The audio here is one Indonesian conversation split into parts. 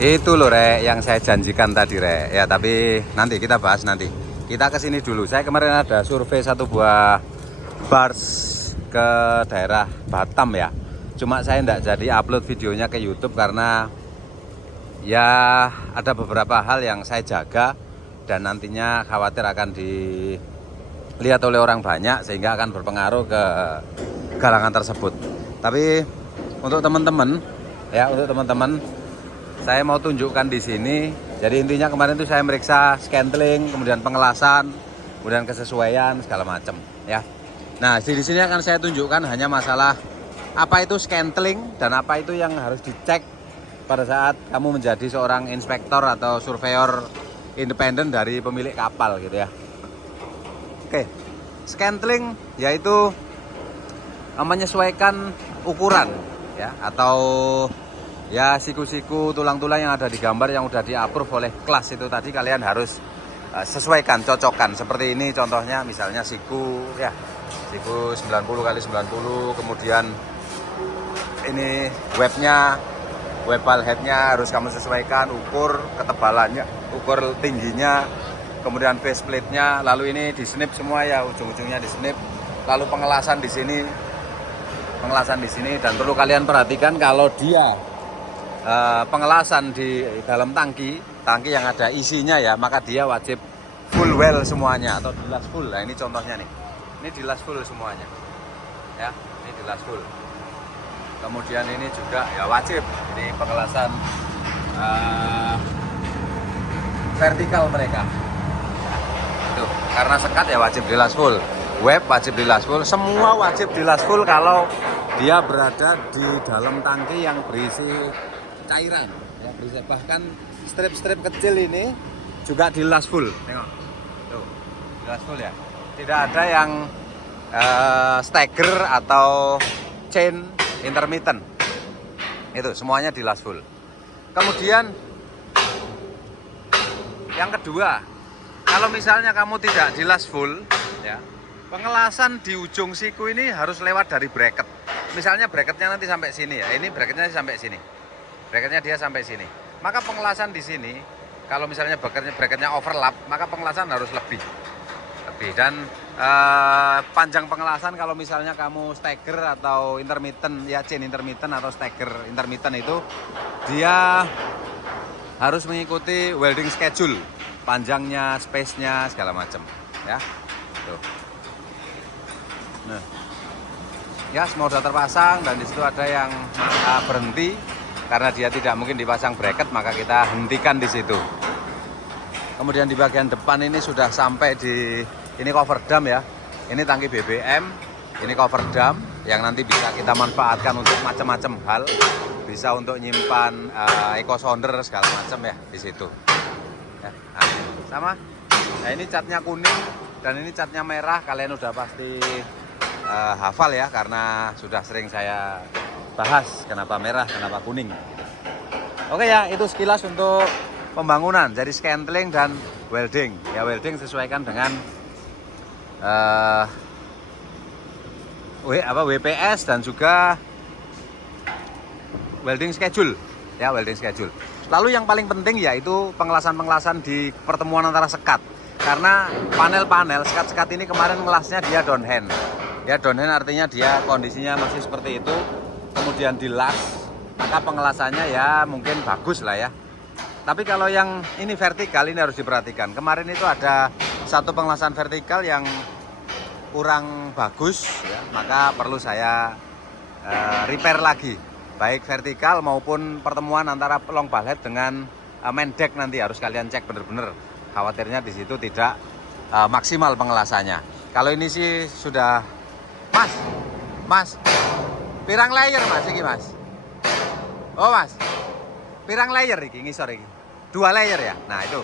Itu loh Rek, yang saya janjikan tadi Rek. Ya tapi nanti kita bahas nanti. Kita kesini dulu. Saya kemarin ada survei satu buah bars ke daerah Batam ya. Cuma saya tidak jadi upload videonya ke YouTube karena ya ada beberapa hal yang saya jaga dan nantinya khawatir akan dilihat oleh orang banyak sehingga akan berpengaruh ke galangan tersebut. Tapi untuk teman-teman ya, untuk teman-teman saya mau tunjukkan di sini. Jadi intinya kemarin itu saya meriksa scanting, kemudian pengelasan, kemudian kesesuaian segala macam ya. Nah, di sini akan saya tunjukkan hanya masalah apa itu scanting dan apa itu yang harus dicek pada saat kamu menjadi seorang inspektor atau surveyor independen dari pemilik kapal gitu ya. Oke. Scanting yaitu menyesuaikan ukuran ya, atau ya siku-siku tulang-tulang yang ada di gambar yang udah di-approve oleh kelas itu tadi kalian harus sesuaikan, cocokkan. Seperti ini contohnya, misalnya siku ya, siku 90 kali 90, kemudian ini webnya, web headnya harus kamu sesuaikan, ukur ketebalannya, ukur tingginya, kemudian faceplate-nya, lalu ini di snip semua ya, ujung-ujungnya di snip, lalu pengelasan di sini, dan perlu kalian perhatikan kalau dia pengelasan di dalam tangki yang ada isinya ya, maka dia wajib full well semuanya atau dilas full. Nah ini contohnya nih, ini dilas full semuanya ya, ini dilas full. Kemudian ini juga ya wajib, ini pengelasan vertikal mereka itu, karena sekat ya wajib dilas full, web wajib dilas full, semua wajib dilas full kalau dia berada di dalam tangki yang berisi cairan ya, berisi, bahkan strip-strip kecil ini juga dilas full. Tengok tuh, dilas full ya, tidak ada yang stagger atau chain intermittent, itu semuanya dilas full. Kemudian yang kedua, kalau misalnya kamu tidak dilas full ya, pengelasan di ujung siku ini harus lewat dari bracket. Misalnya bracketnya nanti sampai sini ya, ini bracketnya sampai sini, bracketnya dia sampai sini, maka pengelasan di sini kalau misalnya bracketnya overlap, maka pengelasan harus lebih. Dan panjang pengelasan kalau misalnya kamu stagger atau intermittent ya, chain intermittent atau stagger intermittent itu dia harus mengikuti welding schedule, panjangnya, space-nya segala macam ya. Tuh. Nah, ya semua sudah terpasang dan di situ ada yang berhenti karena dia tidak mungkin dipasang bracket, maka kita hentikan di situ. Kemudian di bagian depan ini sudah sampai di ini cover dam ya. Ini tangki BBM, ini cover dam yang nanti bisa kita manfaatkan untuk macam-macam hal. Bisa untuk nyimpan eco sounder segala macam ya di situ. Ya, nah, sama. Nah ini catnya kuning dan ini catnya merah. Kalian udah pasti hafal ya, karena sudah sering saya bahas kenapa merah, kenapa kuning. Gitu. Oke ya, itu sekilas untuk pembangunan. Jadi scanting dan welding. Ya welding sesuaikan dengan WPS dan juga welding schedule ya, welding schedule. Lalu yang paling penting yaitu pengelasan di pertemuan antara sekat, karena panel-panel sekat-sekat ini kemarin ngelasnya dia downhand ya, downhand artinya dia kondisinya masih seperti itu, kemudian dilas, maka pengelasannya ya mungkin bagus lah ya. Tapi kalau yang ini vertikal, ini harus diperhatikan. Kemarin itu ada satu pengelasan vertikal yang kurang bagus ya, maka perlu saya repair lagi, baik vertikal maupun pertemuan antara long bulkhead dengan main deck. Nanti harus kalian cek bener-bener, khawatirnya di situ tidak maksimal pengelasannya. Kalau ini sih sudah, mas pirang layer mas iki mas, oh mas pirang layer iki ngisor iki, 2 layer ya. Nah itu,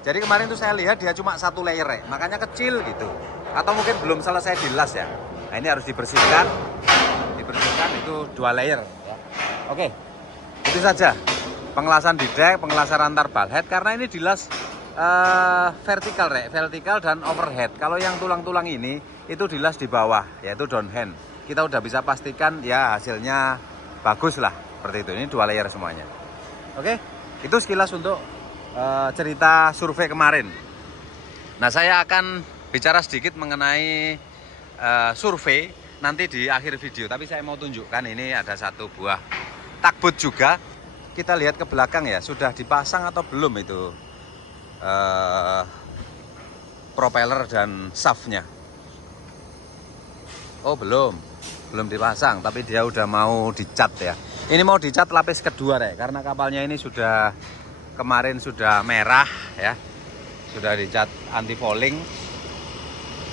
jadi kemarin tuh saya lihat dia cuma 1 layer ya, makanya kecil gitu, atau mungkin belum selesai dilas ya. Nah ini harus dibersihkan itu 2 layer ya. Oke, itu saja pengelasan di deck, pengelasan antar bulkhead, karena ini dilas vertikal dan overhead. Kalau yang tulang-tulang ini itu dilas di bawah, yaitu downhand. Kita udah bisa pastikan ya hasilnya bagus lah seperti itu. Ini 2 layer semuanya. Oke, Itu sekilas untuk cerita survei kemarin. Nah, saya akan bicara sedikit mengenai survei nanti di akhir video. Tapi saya mau tunjukkan ini ada satu buah takbut juga. Kita lihat ke belakang ya, sudah dipasang atau belum itu propeller dan shaftnya. Oh, belum dipasang, tapi dia udah mau dicat ya. Ini mau dicat lapis kedua deh, karena kapalnya ini sudah kemarin sudah merah ya, sudah dicat anti fouling.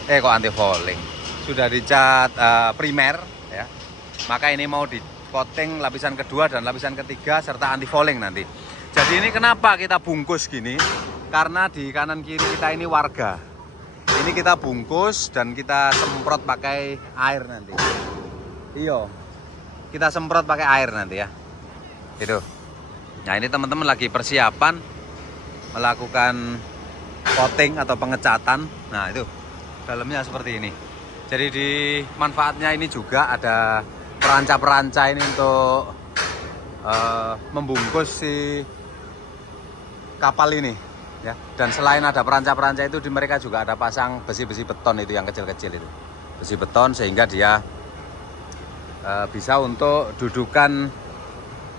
Kok anti fouling? Sudah dicat primer ya. Maka ini mau di coating lapisan kedua dan lapisan ketiga serta anti fouling nanti. Jadi ini kenapa kita bungkus gini? Karena di kanan kiri kita ini warga. Ini kita bungkus dan kita semprot pakai air nanti. Iya. Kita semprot pakai air nanti ya. Itu. Nah, ini teman-teman lagi persiapan melakukan coating atau pengecatan. Nah, itu. Dalamnya seperti ini. Jadi di manfaatnya ini juga ada peranca-peranca ini untuk membungkus si kapal ini ya. Dan selain ada peranca-peranca itu, di mereka juga ada pasang besi-besi beton itu yang kecil-kecil itu. Besi beton sehingga dia bisa untuk dudukan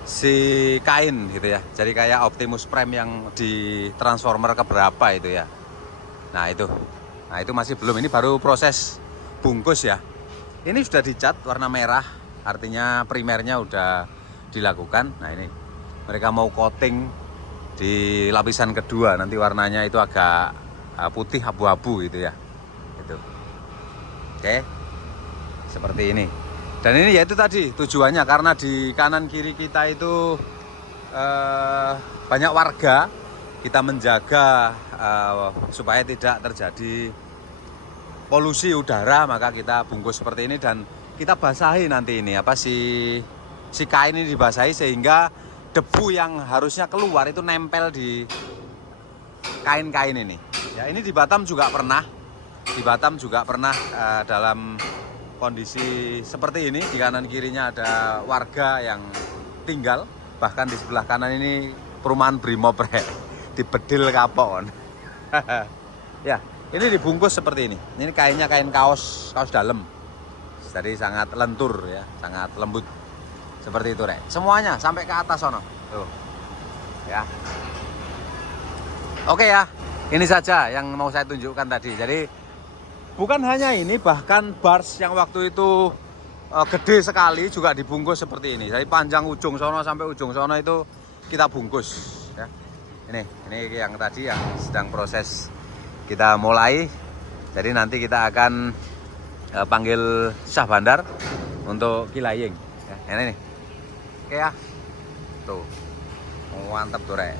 si kain gitu ya. Jadi kayak Optimus Prime yang di Transformer keberapa itu ya. Nah, itu masih belum, ini baru proses bungkus ya. Ini sudah dicat warna merah, artinya primernya udah dilakukan. Nah, ini mereka mau coating di lapisan kedua, nanti warnanya itu agak putih abu-abu gitu ya. Itu. Oke. Seperti ini. Dan ini yaitu tadi tujuannya, karena di kanan kiri kita itu banyak warga, kita menjaga supaya tidak terjadi polusi udara, maka kita bungkus seperti ini dan kita basahi nanti ini si kain ini dibasahi sehingga debu yang harusnya keluar itu nempel di kain-kain ini. Ya, ini di Batam juga pernah. Di Batam juga pernah dalam kondisi seperti ini, di kanan kirinya ada warga yang tinggal, bahkan di sebelah kanan ini perumahan Brimob dibedil kapok. Ya, ini dibungkus seperti ini. Ini kainnya kain kaos dalam. Jadi sangat lentur ya, sangat lembut. Seperti itu, Rek. Semuanya sampai ke atas sono. Tuh. Ya. Oke ya. Ini saja yang mau saya tunjukkan tadi. Jadi bukan hanya ini, bahkan bars yang waktu itu gede sekali juga dibungkus seperti ini. Jadi panjang ujung sono sampai ujung sono itu kita bungkus ya. Ini yang tadi yang sedang proses kita mulai. Jadi nanti kita akan panggil Syah Bandar untuk kilaying ya. Ini nih. Oke ya. Tuh. Mantap tuh, Rek.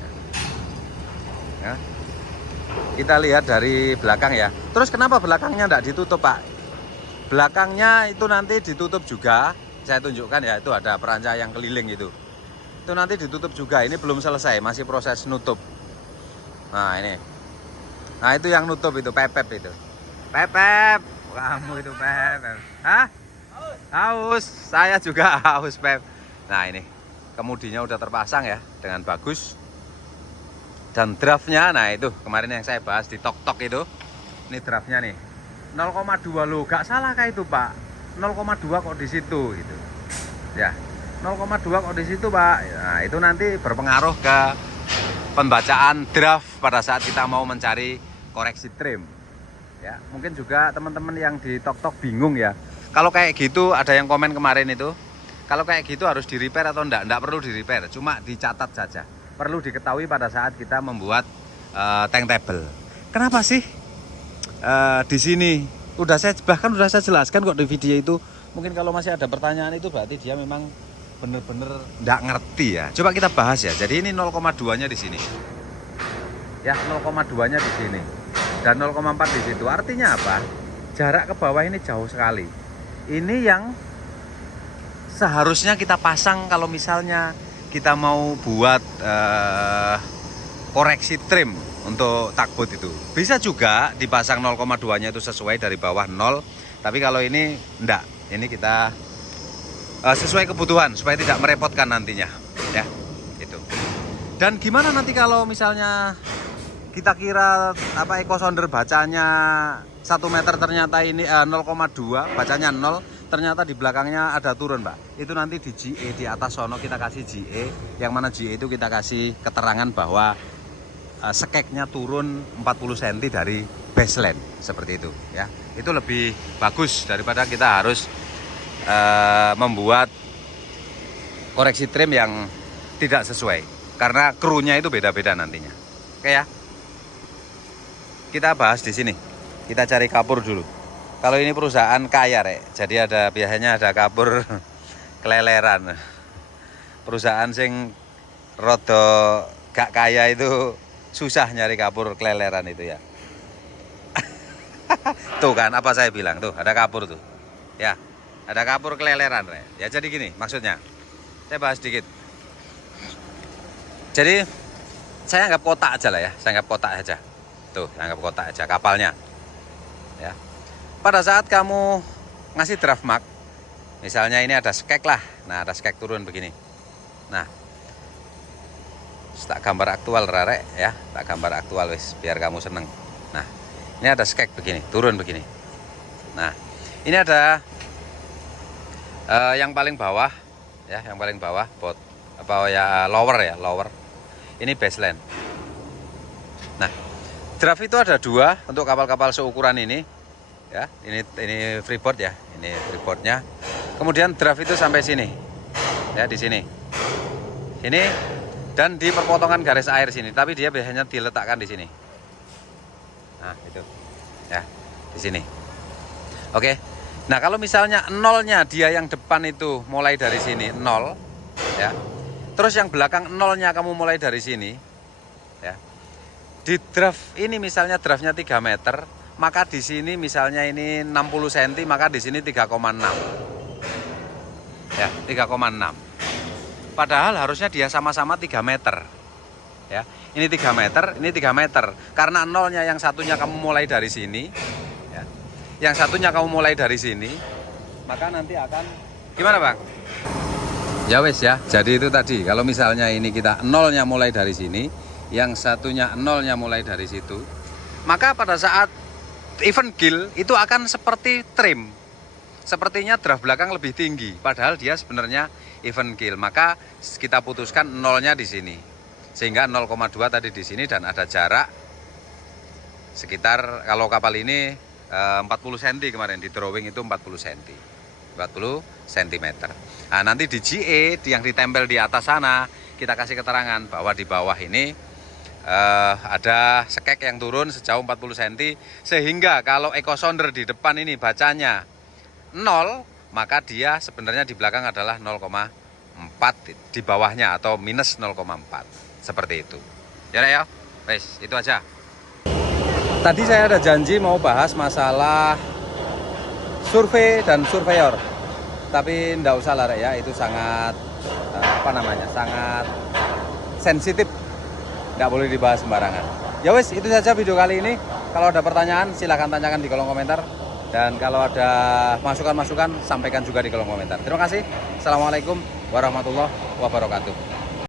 Ya. Kita lihat dari belakang ya. Terus kenapa belakangnya enggak ditutup, Pak? Belakangnya itu nanti ditutup juga. Saya tunjukkan ya, itu ada peranca yang keliling itu. Itu nanti ditutup juga. Ini belum selesai, masih proses nutup. Nah, ini. Nah, itu yang nutup itu, Pepep itu. Pepep, kamu itu Pepep. Hah? Haus. Saya juga haus, Pep. Nah, ini. Kemudinya udah terpasang ya dengan bagus. Dan draftnya, nah itu kemarin yang saya bahas di tok-tok itu. Ini draftnya nih. 0,2 loh, gak salah kah itu, Pak? 0,2 kok di situ gitu. Ya. 0,2 kok di situ, Pak. Nah, itu nanti berpengaruh ke pembacaan draft pada saat kita mau mencari koreksi trim. Ya, mungkin juga teman-teman yang di tok-tok bingung ya. Kalau kayak gitu, ada yang komen kemarin itu, kalau kayak gitu harus di repair atau enggak? Enggak perlu di repair, cuma dicatat saja. Perlu diketahui pada saat kita membuat tank table. Kenapa sih di sini udah saya jelaskan kok di video itu. Mungkin kalau masih ada pertanyaan itu berarti dia memang bener-bener nggak ngerti ya. Coba kita bahas ya. Jadi ini 0,2-nya di sini. Ya, 0,2-nya di sini. Dan 0,4 di situ. Artinya apa? Jarak ke bawah ini jauh sekali. Ini yang seharusnya kita pasang kalau misalnya kita mau buat koreksi trim untuk takbut itu. Bisa juga dipasang 0,2-nya itu sesuai dari bawah 0. Tapi kalau ini enggak. Ini kita sesuai kebutuhan supaya tidak merepotkan nantinya ya. Itu. Dan gimana nanti kalau misalnya kita kira apa eco sounder bacanya 1 meter, ternyata ini 0,2, bacanya 0, ternyata di belakangnya ada turun, Pak. Itu nanti di GE di atas sono kita kasih GE, yang mana GE itu kita kasih keterangan bahwa speknya turun 40 cm dari baseline, seperti itu ya. Itu lebih bagus daripada kita harus membuat koreksi trim yang tidak sesuai, karena krunya itu beda-beda nantinya. Oke ya. Kita bahas di sini. Kita cari kapur dulu. Kalau ini perusahaan kaya, Rek. Jadi biasanya ada kapur keleleran. Perusahaan sing rodo gak kaya itu susah nyari kapur keleleran itu ya. Tuh kan apa saya bilang, tuh ada kapur tuh. Ya, ada kapur keleleran, Rek. Ya jadi gini maksudnya. Saya bahas sedikit. Jadi saya anggap kotak aja lah ya. Saya anggap kotak aja. Tuh, anggap kotak aja kapalnya. Ya. Pada saat kamu ngasih draft mark, misalnya ini ada skek lah. Nah, ada skek turun begini. Nah, tak gambar aktual Rarek ya, tak gambar aktual wis biar kamu seneng. Nah, ini ada skek begini, turun begini. Nah, ini ada yang paling bawah ya, yang paling bawah bot apa ya, lower ya, lower. Ini baseline. Nah, draft itu ada 2 untuk kapal-kapal seukuran ini. Ya, ini freeboard ya, ini freeboardnya. Kemudian draft itu sampai sini, ya di sini, ini dan di perpotongan garis air sini. Tapi dia biasanya diletakkan di sini. Nah itu, ya di sini. Oke. Nah kalau misalnya nolnya dia yang depan itu mulai dari sini 0, ya. Terus yang belakang nolnya kamu mulai dari sini, ya. Di draft ini misalnya draftnya 3 meter. Maka di sini misalnya ini 60 cm, maka di sini 3,6. Ya, 3,6. Padahal harusnya dia sama-sama 3 meter. Ya, ini 3 meter, ini 3 meter. Karena nolnya yang satunya kamu mulai dari sini, ya. Yang satunya kamu mulai dari sini, maka nanti akan gimana, Bang? Ya wes ya. Jadi itu tadi, kalau misalnya ini kita nolnya mulai dari sini, yang satunya nolnya mulai dari situ, maka pada saat even kill itu akan seperti trim. Sepertinya draft belakang lebih tinggi, padahal dia sebenarnya even kill. Maka kita putuskan nolnya di sini. Sehingga 0,2 tadi di sini dan ada jarak sekitar, kalau kapal ini 40 cm kemarin di drawing itu 40 cm. 40 cm. Nah, nanti di GE yang ditempel di atas sana kita kasih keterangan bahwa di bawah ini ada skek yang turun sejauh 40 cm, sehingga kalau eco sounder di depan ini bacanya 0, maka dia sebenarnya di belakang adalah 0,4 di bawahnya atau minus 0,4 seperti itu. Ya, wes itu aja. Tadi saya ada janji mau bahas masalah survei dan surveyor, tapi enggak usah lah ya, itu sangat sangat sensitif. Nggak boleh dibahas sembarangan. Ya wes, itu saja video kali ini. Kalau ada pertanyaan silahkan tanyakan di kolom komentar. Dan kalau ada masukan-masukan sampaikan juga di kolom komentar. Terima kasih. Assalamualaikum warahmatullahi wabarakatuh.